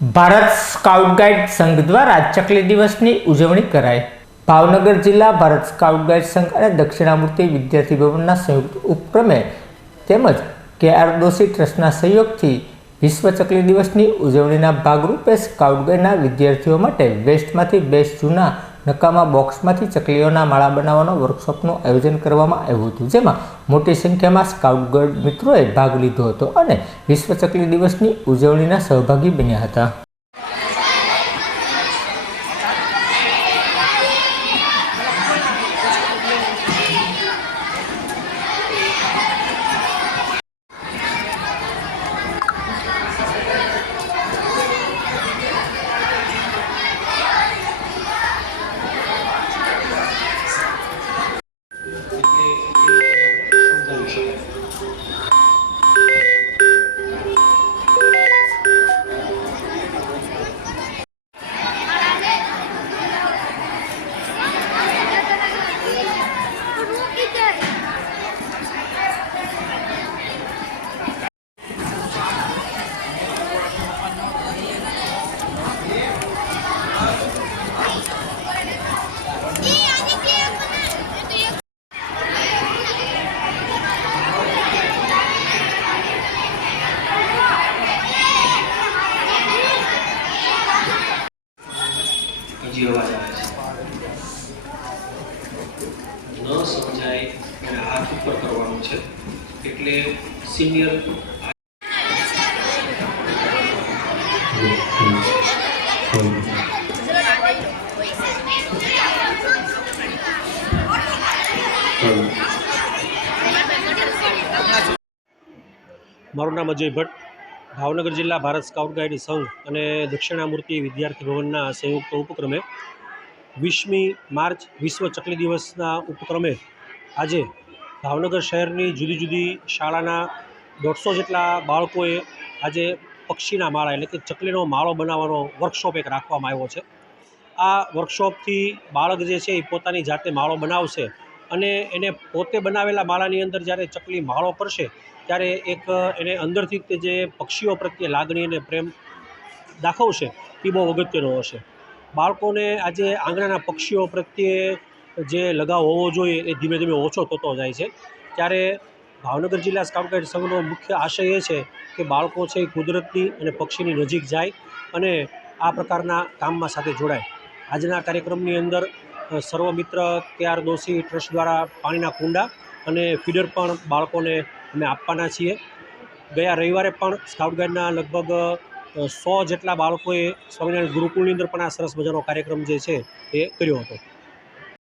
Bharat scout guide સંઘ દ્વારા ચકલી દિવસની ઉજવણી કરાઈ। ભાવનગર જિલ્લા ભારત સ્કાઉટ ગાઈડ સંઘ અને દક્ષિણામૂર્તિ વિદ્યાર્થી ભવનના સંયુક્ત ઉપક્રમે તેમજ KR દોશી ટ્રસ્ટના સહયોગથી વિશ્વ ચકલી દિવસની ઉજવણીના ભાગરૂપે સ્કાઉટ ગાઈડના વિદ્યાર્થીઓ માટે વેસ્ટમાંથી બેસ્ટ જૂના નકામા બોક્સમાંથી ચકલીઓના માળા બનાવવાનો વર્કશોપનું આયોજન કરવામાં આવ્યું હતું, જેમાં મોટી સંખ્યામાં સ્કાઉટ ગાઈડ મિત્રોએ ભાગ લીધો હતો અને વિશ્વ ચકલી દિવસની ઉજવણીના સહભાગી બન્યા હતા। હજી અવાજ આવે છે, ન સમજાય અને હાથ ઉપર કરવાનું છે, એટલે સિનિયર મારું નામ અજય ભટ્ટ, ભાવનગર જિલ્લા ભારત સ્કાઉટ ગાઈડ સંઘ અને દક્ષિણામૂર્તિ વિદ્યાર્થી ભવનના સંયુક્ત ઉપક્રમે 20મી માર્ચ વિશ્વ ચકલી દિવસના ઉપક્રમે આજે ભાવનગર શહેરની જુદી જુદી શાળાના 150 જેટલા બાળકોએ આજે પક્ષીના માળા એટલે કે ચકલીનો માળો બનાવવાનો વર્કશોપ એક રાખવામાં આવ્યો છે। આ વર્કશોપથી બાળક જે છે એ પોતાની જાતે માળો બનાવશે અને એને પોતે બનાવેલા માળાની અંદર જ્યારે ચકલી માળો કરશે ત્યારે એક એને અંદરથી તે જે પક્ષીઓ પ્રત્યે લાગણી અને પ્રેમ દાખવશે એ બહુ અગત્યનો હશે। બાળકોને આજે આંગણાના પક્ષીઓ પ્રત્યે જે લગાવ હોવો જોઈએ એ ધીમે ધીમે ઓછો થતો જાય છે, ત્યારે ભાવનગર જિલ્લા સ્કાઉટ ગાઈડ સંઘનો મુખ્ય આશય એ છે કે બાળકો છે એ કુદરતની અને પક્ષીની નજીક જાય અને આ પ્રકારના કામમાં સાથે જોડાય। આજના કાર્યક્રમની અંદર સર્વમિત્ર KR દોશી ટ્રસ્ટ દ્વારા પાણીના કુંડા અને ફીડર પણ બાળકોને અમે આપવાના છીએ। ગયા રવિવારે પણ સ્કાઉટ ગાઈડના લગભગ 100 જેટલા બાળકોએ સ્વામિનારાયણ ગુરુકુળની અંદર પણ આ સરસ મજાનો કાર્યક્રમ જે છે એ કર્યો હતો।